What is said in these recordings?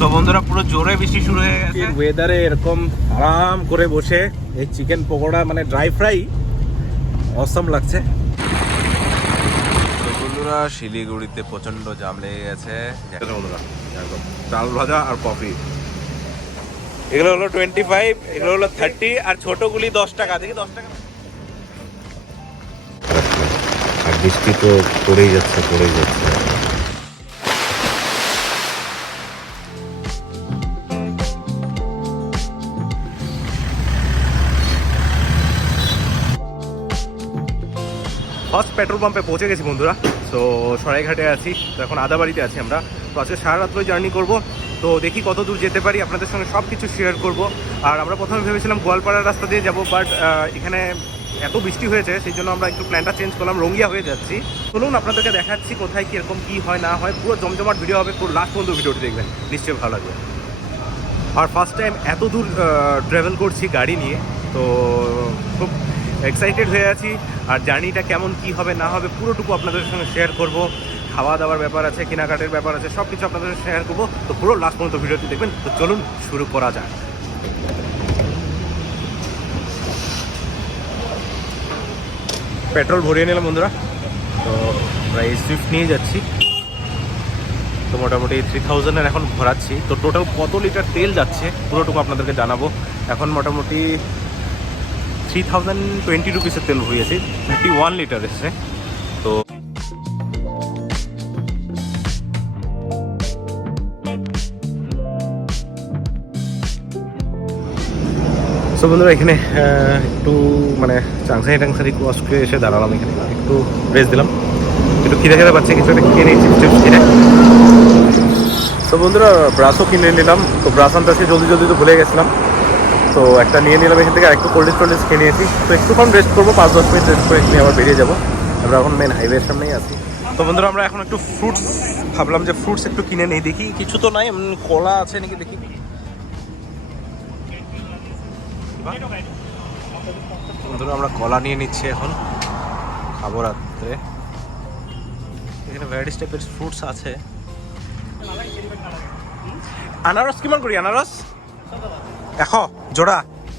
তো বন্ধুরা পুরো জোরে বৃষ্টি শুরু হয়ে গেছে। ওয়েদারে এরকম আরাম করে বসে এই চিকেন পকোড়া মানে ড্রাই ফ্রাই অসম লাগছে। তো বন্ধুরা শিলিগুড়িতে প্রচন্ড জাম লেগে গেছে। বন্ধুরা একদম ডাল ভাজা আর কফি, এগুলো হলো 25, এগুলো হলো 30, আর ছোটগুলি 10 টাকা। দেখি 10 টাকা। আর বৃষ্টি তো পড়েই যাচ্ছে। ফার্স্ট পেট্রোল পাম্পে পৌঁছে গেছি বন্ধুরা। তো সরাইঘাটে আছি, তো এখন আদাবাড়িতে আছি আমরা। তো আজকে সারা রাত্রে জার্নি করব, তো দেখি কত দূর যেতে পারি, আপনাদের সঙ্গে সব কিছু শেয়ার করব। আর আমরা প্রথমে ভেবেছিলাম গোয়ালপাড়ার রাস্তা দিয়ে যাব, বাট এখানে এত বৃষ্টি হয়েছে সেই জন্য আমরা একটু প্ল্যানটা চেঞ্জ করলাম, রঙ্গিয়া হয়ে যাচ্ছি। চলুন আপনাদেরকে দেখাচ্ছি কোথায় কীরকম কী হয় না হয়। পুরো জমজমাট ভিডিও হবে, পুরো লাস্ট পর্যন্ত ভিডিওটি দেখবেন, নিশ্চয়ই ভালো লাগবে। আর ফার্স্ট টাইম এত দূর ট্রাভেল করছি গাড়ি নিয়ে, তো খুব এক্সাইটেড হয়ে আছি। আর জার্নিটা কেমন কি হবে না হবে পুরোটুকু আপনাদের সঙ্গে শেয়ার করব। খাওয়া দাওয়ার ব্যাপার আছে, কেনাকাটার ব্যাপার আছে, সব কিছু আপনাদের সঙ্গে শেয়ার করবো। তো পুরো লাস্ট পর্যন্ত ভিডিওটি দেখবেন। তো চলুন শুরু করা যাক। পেট্রোল ভরিয়ে নিলাম বন্ধুরা, তো আমরা এই সুইফট নিয়ে যাচ্ছি। তো মোটামুটি 3000-এর এখন ভরাচ্ছি। তো টোটাল কত লিটার তেল যাচ্ছে পুরোটুকু আপনাদেরকে জানাবো। এখন মোটামুটি 3020 রুপিসের তেল ভরিয়েছি, 31 লিটার এসছে। তো বন্ধুরা এখানে একটু মানে চাংসারি ক্রস করে এসে দাঁড়ালাম। এখানে একটু রেস্ট দিলাম, একটু খিদে খেতে পাচ্ছি, কিছু একটা কিনে নিই, চিপস কিনে। তো বন্ধুরা ব্রাশও কিনে নিলাম। তো ব্রাশ আনতে আসে জলদি তো ভুলে গেছিলাম, তো একটা নিয়ে নিলাম এখান থেকে। আর একটু কোল্ড স্টোরেজ খেয়ে নিয়েছি। তো একটুক্ষণ রেস্ট করবো, 5-10 মিনিট রেস্ট করে নিয়ে আবার বেরিয়ে যাবো। আমরা এখন মেন হাইওয়ের সামনেই আছি। তো বন্ধুরা আমরা এখন একটু ফ্রুটস ভাবলাম যে ফ্রুটস একটু কিনে নেই, দেখি কিছু তো নাই, কলা আছে নাকি দেখি। বন্ধুরা আমরা কলা নিয়ে নিচ্ছি, এখন খাবো রাত্রে। এখানে ভ্যারাইটিস টাইপের ফ্রুটস আছে। আনারস কেমন করি? আনারস দেখো জোড়া।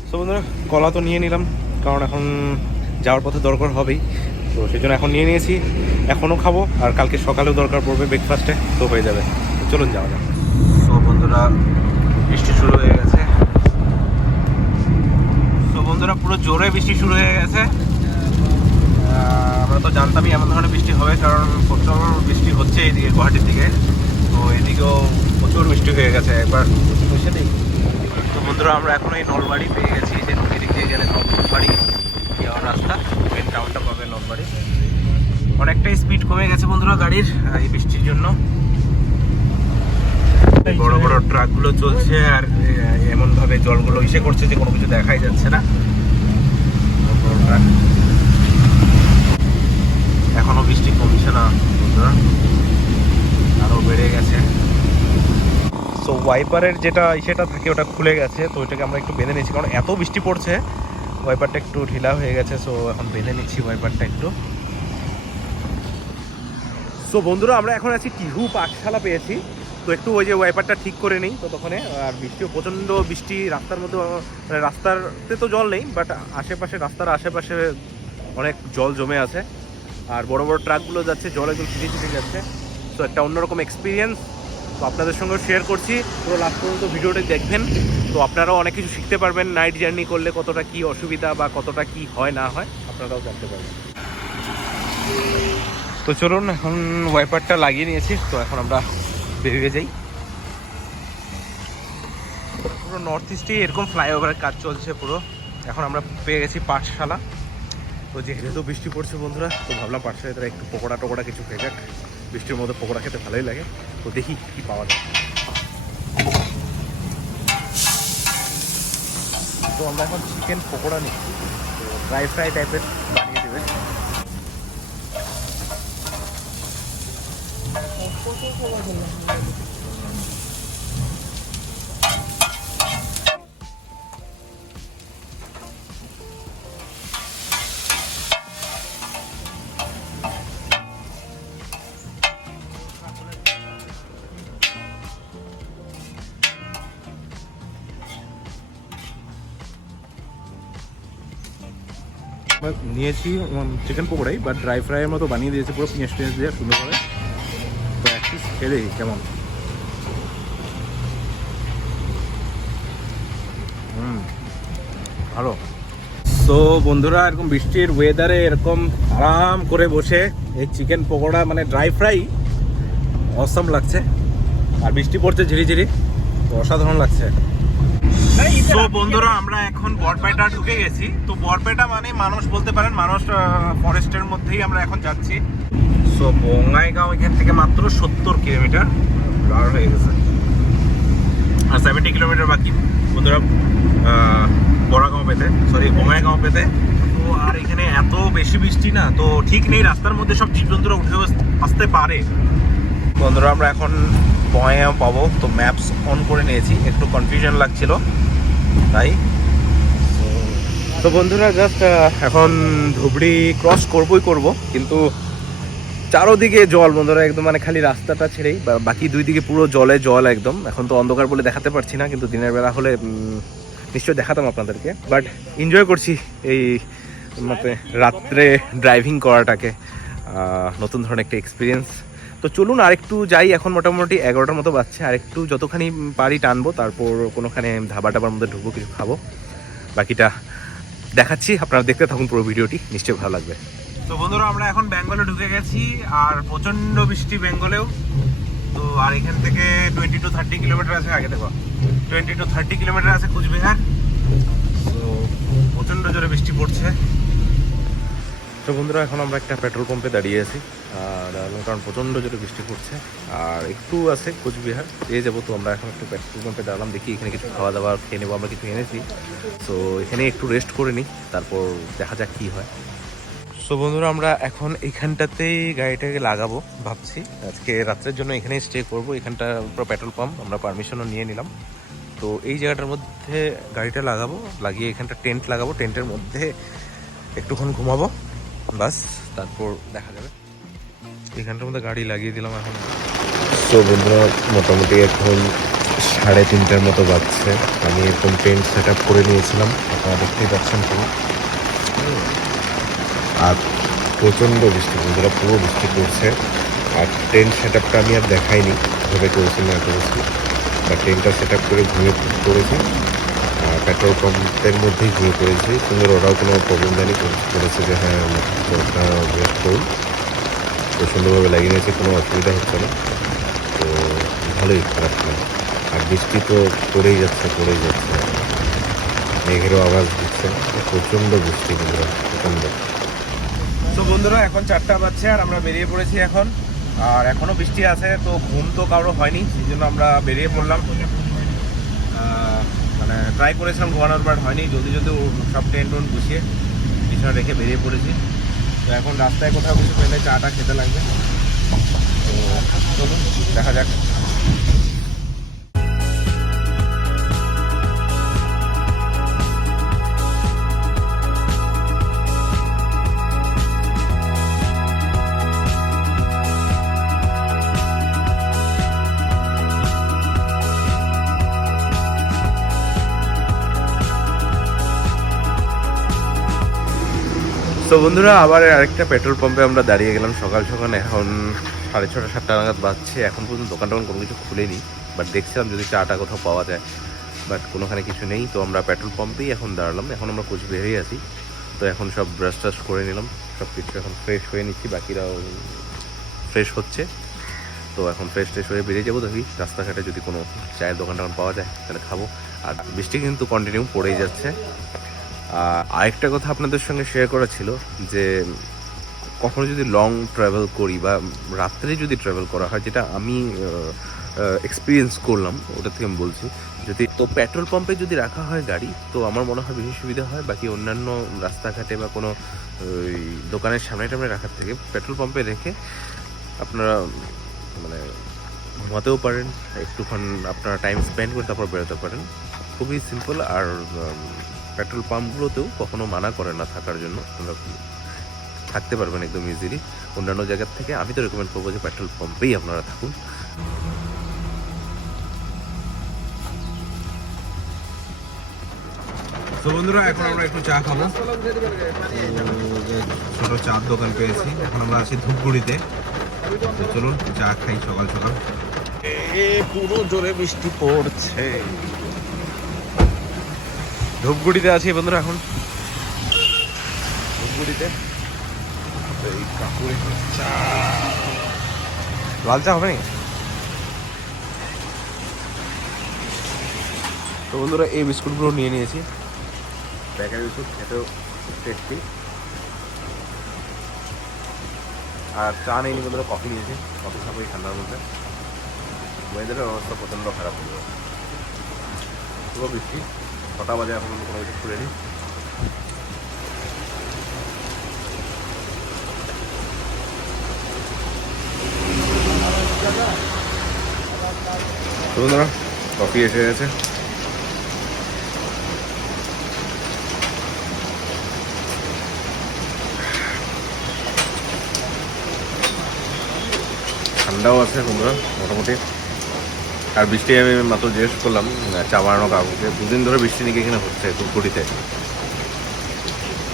তো বন্ধুরা কলা তো নিয়ে নিলাম, কারণ এখন যাওয়ার পথে দরকার হবেই, তো সেই জন্য এখন নিয়ে নিয়েছি। এখনও খাবো, আর কালকে সকালেও দরকার পড়বে ব্রেকফাস্টে, তো হয়ে যাবে। তো চলুন যাওয়া যাক। তো বন্ধুরা বৃষ্টি শুরু হয়ে গেছে। তো বন্ধুরা পুরো জোরে বৃষ্টি শুরু হয়ে গেছে। আমরা তো জানতামই এমন ধরনের বৃষ্টি হবে, কারণ প্রচুর বৃষ্টি হচ্ছে এইদিকে গুয়াহাটির দিকে। তো এদিকেও প্রচুর বৃষ্টি হয়ে গেছে একবার বসে নেই। তো বন্ধুরা আমরা এখন এই নলবাড়ি পেয়ে গেছি। যে এদিক দিয়ে গেলে নলবাড়ি যাওয়ার রাস্তা, মেন টাউনটা পাবে নলবাড়ি। অনেকটাই স্পিড কমে গেছে বন্ধুরা গাড়ির এই বৃষ্টির জন্য। বড় বড় ট্রাকগুলো চলছে, আর এমনভাবে জলগুলো ইসে করছে যে কোনো কিছু দেখাই যাচ্ছে না। এখনো বৃষ্টি কমছে না বন্ধুরা, আরও বেড়ে গেছে। সো ওয়াইপারের যেটা ইসেটা থাকে ওটা খুলে গেছে, তো ওইটাকে আমরা একটু বেঁধে নিচ্ছি, কারণ এত বৃষ্টি পড়ছে ওয়াইপারটা একটু ঢিলা হয়ে গেছে। সো এখন বেঁধে নিচ্ছি ওয়াইপারটা একটু। সো বন্ধুরা আমরা এখন আছি টিহু পাঠশালা পেয়েছি, তো একটু ওই যে ওয়াইপারটা ঠিক করে নেই তো তখন। আর বৃষ্টিও প্রচণ্ড বৃষ্টি, রাস্তার মধ্যে মানে রাস্তাতে তো জল নেই, বাট আশেপাশে রাস্তার আশেপাশে অনেক জল জমে আছে। আর বড় বড় ট্রাকগুলো যাচ্ছে, জল একদম ছিটে যাচ্ছে। তো একটা অন্যরকম এক্সপিরিয়েন্স, তো আপনাদের সঙ্গে শেয়ার করছি। পুরো লাস্ট পর্যন্ত ভিডিওটা দেখবেন, তো আপনারাও অনেক কিছু শিখতে পারবেন। নাইট জার্নি করলে কতটা কি অসুবিধা বা কতটা কি হয় না হয় আপনারাও জানতে পারবেন। তো চলুন, এখন ওয়াইপারটা লাগিয়ে নিয়েছি, তো এখন আমরা বেরিয়ে যাই। পুরো নর্থ ইস্টে এরকম ফ্লাইওভারের কাজ চলছে পুরো। এখন আমরা পেয়ে গেছি পাঠশালা। তো যেহেতু বৃষ্টি পড়ছে বন্ধুরা, তো ভাবলাম পাঠশালায় তারা একটু পকোড়া কিছু খেয়ে যাক। বৃষ্টির মধ্যে পকোড়া খেতে ভালোই লাগে, তো দেখি কি পাওয়া যায়। তো আমরা এখন চিকেন পকোড়া নিচ্ছি, তো ড্রাই ফ্রাই টাইপের বানিয়ে দেবে। নিয়েছি চিকেন পকোড়াই, বাট ড্রাই ফ্রাইয়ের মতো বানিয়ে দিয়েছে পুরো পেঁয়াজ টেঁয়াজ দিয়ে সুন্দর করে। তো এক পিস খেয়ে দেখি কেমন। ভালো। তো বন্ধুরা, এরকম বৃষ্টির ওয়েদারে এরকম আরাম করে বসে এই চিকেন পকোড়া মানে ড্রাই ফ্রাই অসম লাগছে, আর বৃষ্টি পড়ছে ঝিরিঝিরি, তো অসাধারণ লাগছে। তো বন্ধুরা, আমরা এখন বরপেটা ঢুকে গেছি। তো বরপেটা মানে মানুষ বলতে পারেন, মানুষ ফরেস্টের মধ্যেই আমরা এখন যাচ্ছি। সো বঙ্গাইগাঁও এখান থেকে মাত্র 70 কিলোমিটার পার হয়ে গেছে, আর 70 কিলোমিটার বাকি বন্ধুরা বড়াগাঁও পেতে, সরি বঙ্গাইগাঁও পেতে। তো আর এখানে এত বেশি বৃষ্টি না, তো ঠিক নেই, রাস্তার মধ্যে সব জীবজন্তুরা উঠে আসতে পারে। বন্ধুরা, আমরা এখন বঙ্গাইগাঁও পাবো, তো ম্যাপস অন করে নিয়েছি, একটু কনফিউশন লাগছিল তাই। তো বন্ধুরা, জাস্ট এখন ধুবড়ি ক্রস করব, কিন্তু চারোদিকে জল বন্ধুরা, একদম মানে খালি রাস্তাটা ছেড়েই বাকি দুই দিকে পুরো জলে জল একদম। এখন তো অন্ধকার বলে দেখাতে পারছি না, কিন্তু দিনের বেলা হলে নিশ্চয়ই দেখাতাম আপনাদেরকে। বাট এনজয় করছি এই মতে রাত্রে ড্রাইভিং করাটাকে, নতুন ধরনের একটা এক্সপিরিয়েন্স। তো চলুন আরেকটু যাই, এখন মোটামুটি 11টার মতো বাজছে, আরেকটু যতখানি পারি টানবো, তারপর কোনোখানে ধাবা টাবার মধ্যে ঢুকবো, কিছু খাবো, বাকিটা দেখাচ্ছি। আপনারা দেখতে থাকুন পুরো ভিডিওটি, নিশ্চয়ই ভালো লাগবে। তো বন্ধুরা, আমরা এখন বেঙ্গলে ঢুকে গেছি, আর প্রচণ্ড বৃষ্টি বেঙ্গলেও। তো আর এখান থেকে 20 to 30 কিলোমিটার আছে, আগে দেখো 20 to 30 কিলোমিটার আছে কুচবিহার। তো প্রচণ্ড জোরে বৃষ্টি পড়ছে। তো বন্ধুরা, এখন আমরা একটা পেট্রোল পাম্পে দাঁড়িয়ে আছি, কারণ প্রচণ্ড জোরে বৃষ্টি পড়ছে, আর একটু আছে কুচবিহার পেয়ে যাবো। তো আমরা এখন একটু পেট্রোল পাম্পে দাঁড়ালাম, দেখি এখানে কিছু খাওয়া দাওয়া খেয়ে নেবো, আমরা কিছু এনেছি। তো এখানে একটু রেস্ট করে নিই, তারপর দেখা যাক কী হয়। সো বন্ধুরা, আমরা এখন এইখানটাতেই গাড়িটাকে লাগাবো ভাবছি, আজকে রাত্রের জন্য এখানেই স্টে করবো। এখানটা পুরো পেট্রোল পাম্প, আমরা পারমিশনও নিয়ে নিলাম। তো এই জায়গাটার মধ্যে গাড়িটা লাগাবো, লাগিয়ে এখানটা টেন্ট লাগাবো, টেন্টের মধ্যে একটুক্ষণ ঘুমাবো, বাস, তারপর দেখা যাবে। এখানটার মধ্যে গাড়ি লাগিয়ে দিলাম এখন। তো বন্ধুরা, মোটামুটি এখন 3:30টার মতো বাজছে। আমি এরকম টেন্ট সেট আপ করে নিয়েছিলাম, আপনারা দেখতেই পাচ্ছেন পুরো। আর প্রচণ্ড বৃষ্টি বন্ধুরা, পুরো বৃষ্টি পড়ছে। আর টেন্ট সেট আপটা আমি আর দেখাইনি কীভাবে করেছি না করেছি, বা টেন্টটা সেট আপ করে ঘুমিয়ে করেছি, পেট্রোল পাম্পের মধ্যেই ঘুমিয়ে পড়েছি। সুন্দর, ওরাও কোনো প্রবলেম জানি করেছে যে হ্যাঁ ওটা ওয়েট করুন। তো সুন্দরভাবে লাগিয়ে নিয়েছে, কোনো অসুবিধা হচ্ছে না। তো ভালোই, খারাপ না। আর বৃষ্টি তো পড়েই যাচ্ছে, মেঘেরও আওয়াজ দিচ্ছে, প্রচণ্ড বৃষ্টি বন্ধুরা, প্রচণ্ড। তো বন্ধুরা, এখন 4টা বাজছে, আর আমরা বেরিয়ে পড়েছি এখন, আর এখনও বৃষ্টি আছে। তো ঘুম তো কারো হয়নি, সেই জন্য আমরা বেরিয়ে পড়লাম। মানে ট্রাই করেছিলাম ঘুমানোর, বাট হয়নি। জলদি সব টেন্ট গুছিয়ে পিছনে রেখে বেরিয়ে পড়েছি। তো এখন রাস্তায় কোথাও কিছু পেলে চাটা খেতে লাগবে। তো চলুন দেখা যাক। তো বন্ধুরা, আবার আরেকটা পেট্রোল পাম্পে আমরা দাঁড়িয়ে গেলাম সকাল সকাল। এখন 6:30 7টা নাগাদ বাজছে। এখন পর্যন্ত দোকান কোনো কিছু খুলেনি, বাট দেখছিলাম যদি চাটা কোথাও পাওয়া যায়, বাট কোনোখানে কিছু নেই। তো আমরা পেট্রোল পাম্পেই এখন দাঁড়ালাম। এখন আমরা কোচবিহারেই আছি। তো এখন সব ব্রাশ টাশ করে নিলাম, সব কিছু এখন ফ্রেশ হয়ে নিচ্ছি, বাকিরাও ফ্রেশ হচ্ছে। তো এখন ফ্রেশ হয়ে বেরিয়ে যাবো, দেখি রাস্তাঘাটে যদি কোনো চায়ের দোকান টোকান পাওয়া যায় তাহলে খাবো। আর বৃষ্টি কিন্তু কন্টিনিউ পড়েই যাচ্ছে। আরেকটা কথা আপনাদের সঙ্গে শেয়ার করা ছিল, যে কখনো যদি লং ট্রাভেল করি বা রাত্রে যদি ট্রাভেল করা হয়, যেটা আমি এক্সপিরিয়েন্স করলাম, ওটা থেকে আমি বলছি। যদি তো পেট্রোল পাম্পে যদি রাখা হয় গাড়ি, তো আমার মনে হয় বেশি সুবিধা হয়। বাকি অন্যান্য রাস্তাঘাটে বা কোনো দোকানের সামনে টামনে রাখার থেকে পেট্রোল পাম্পে রেখে আপনারা মানে ঘুমাতেও পারেন, একটুক্ষণ আপনারা টাইম স্পেন্ড করে তারপর বেরোতে পারেন। খুবই সিম্পল। আর পেট্রোল পাম্পগুলোতেও কখনো মানা করে না থাকার জন্য, আপনারা থাকতে পারবেন একদম ইজিলি। অন্যান্য জায়গার থেকে আমি তো রেকমেন্ড করবো যে পেট্রোল পাম্পেই আপনারা থাকুন। তো বন্ধুরা এখন আমরা একটু চা খাবো। ছোট চার দোকান পেয়েছি, এখন আমরা আছি ধূপগুড়িতে। তো চলুন চা খাই সকাল সকাল। পুরো জোরে বৃষ্টি পড়ছে। ধূপগুড়িতে আছি বন্ধুরা এখন, ধূপগুড়িতে। এই কাকুর একটু চা, লাল চা হবে না? তো বন্ধুরা এই বিস্কুটগুলো নিয়ে নিয়েছি, বেকারি বিস্কুট, খেতেও টেস্টি। আর চা নিয়ে বন্ধুরা কফি নিয়েছি, কফি খাবো এই ঠান্ডার মধ্যে। ওয়েদারের অবস্থা প্রচণ্ড খারাপ হয়ে যাবে, পুরো বৃষ্টি। 6টা বাজে, এখন কোনো কিছু খুলে নিই। তো বন্ধুরা কফি এসে গেছে। ঠান্ডাও আছে বন্ধুরা মোটামুটি। আর বৃষ্টি আমি মাত্র জিজ্ঞেস করলাম চা বানানো কাকুকে, 2 দিন ধরে বৃষ্টি নাকি এখানে হচ্ছে ধূপগুড়িতে।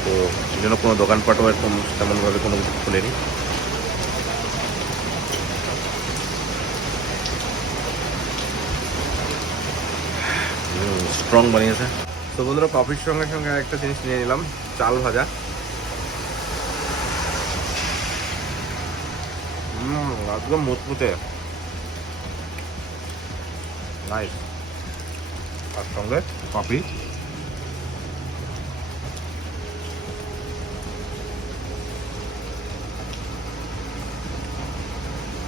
তো এই জন্য কোনো দোকানপাটও এরকম তেমনভাবে কোনো কিছু খুলেনি। স্ট্রং বানিয়েছে। তো বন্ধুরা কফির সঙ্গে সঙ্গে একটা জিনিস নিয়ে নিলাম, চাল ভাজা। একদম মুচমুচে, নাইস। আর সঙ্গে কফি।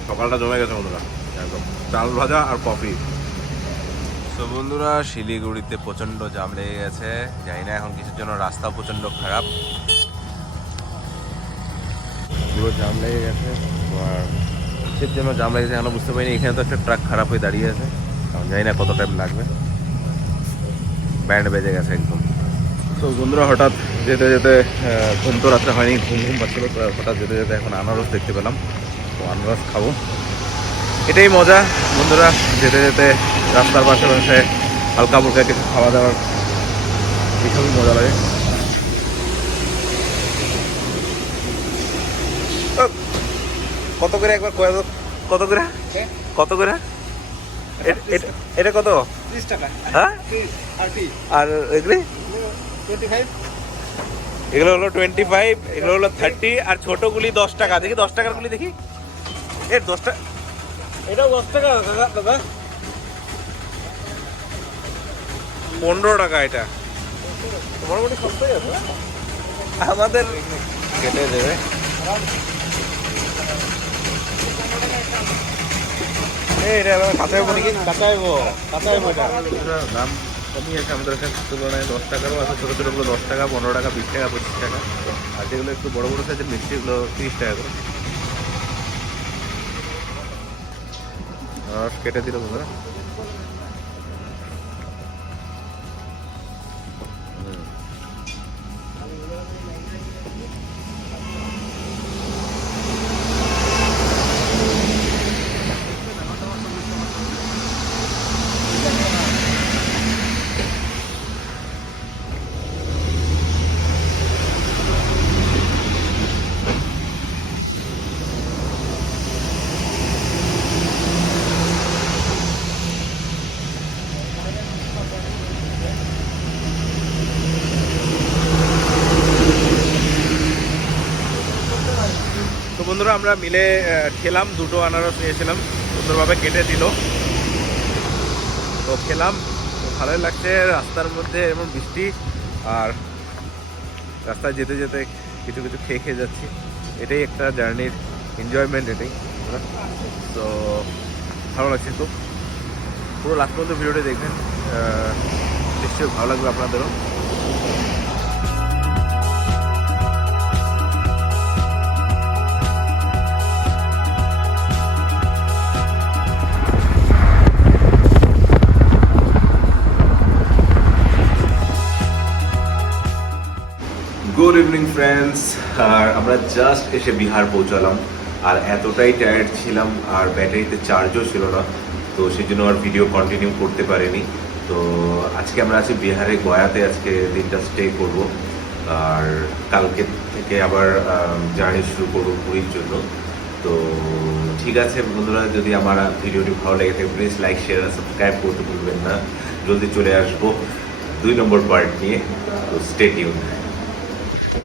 সকালটা জমে গেছে বন্ধুরা, একদম চাল ভাজা আর কফি। তো বন্ধুরা শিলিগুড়িতে প্রচণ্ড জাম লেগে গেছে, জানি না এখন কিছুর জন্য রাস্তাও প্রচণ্ড খারাপ, পুরো জাম লেগে গেছে। আর কিসের জন্য জাম লেগেছে এখনো বুঝতে পারিনি। এখানে তো একটা ট্রাক খারাপ হয়ে দাঁড়িয়ে আছে, এখন জানি না কত টাইম লাগবে। ব্যান্ড বেজে গেছে একদম। তো বন্ধুরা হঠাৎ যেতে যেতে, ঘুম তো রাত্রে হয়নি, ঘুম ঘুম পাচ্ছিল, হঠাৎ যেতে যেতে এখন আনারস দেখতে পেলাম। তো আনারস খাবো, এটাই মজা বন্ধুরা। যেতে যেতে রাস্তার পাশে পাশে হালকা ফুলকা কিছু খাওয়া দাওয়ার এইসবই মজা লাগে। কত করে একবার কত করে, কত করে এটা? কত? 30 টাকা। হ্যাঁ, আর এগুলো 25। এগুলো হলো 25, এগুলো হলো 30, আর ছোটগুলি 10 টাকা। দেখি 10 টাকার গুলি দেখি। এর 10 টাকা, এটা 10 টাকা দাদা। 15 টাকা এটা। মোটামুটি সস্তাই আছে। আমাদের কেটে দেবে। এটা কাঁচাইব নাকি? কাঁচাইব এটা। দাম কমই আছে আমাদের এখানে তুলনায়। 10 টাকারও আছে, ছোটো ছোটোগুলো 10 টাকা, 15 টাকা, 20 টাকা, 25 টাকা। আর যেগুলো একটু বড় বড় সাইজের মিষ্টিগুলো 30 টাকা করে। আর কেটে দিল বন্ধুরা। তো বন্ধুরা আমরা মিলে খেলাম, 2টো আনারস নিয়েছিলাম, সুন্দরভাবে কেটে দিল। তো খেলাম, তো ভালোই লাগছে। রাস্তার মধ্যে এমন বৃষ্টি, আর রাস্তায় যেতে যেতে কিছু কিছু খেয়ে খেয়ে যাচ্ছি। এটাই একটা জার্নির এনজয়মেন্ট, এটাই। তো ভালো লাগছে খুব। পুরো লাস্ট পর্যন্ত ভিডিওটা দেখবেন, নিশ্চয়ই ভালো লাগবে আপনাদেরও। Good evening friends. আর আমরা জাস্ট এসে বিহার পৌঁছালাম, আর এতটাই টায়ার্ড ছিলাম, আর ব্যাটারিতে চার্জও ছিল না, তো সেই জন্য আর ভিডিও কন্টিনিউ করতে পারিনি। তো আজকে আমরা আছি বিহারে গয়াতে, আজকে দিনটা স্টে করব আর কালকে থেকে আবার জার্নি শুরু করবো পুরীর জন্য। তো ঠিক আছে বন্ধুরা, যদি আমার ভিডিওটি ভালো লেগে থাকে প্লিজ লাইক শেয়ার আর সাবস্ক্রাইব করতে ভুলবেন না। জলদি চলে আসবো 2 নম্বর পার্ট নিয়ে, তো স্টে টিউন।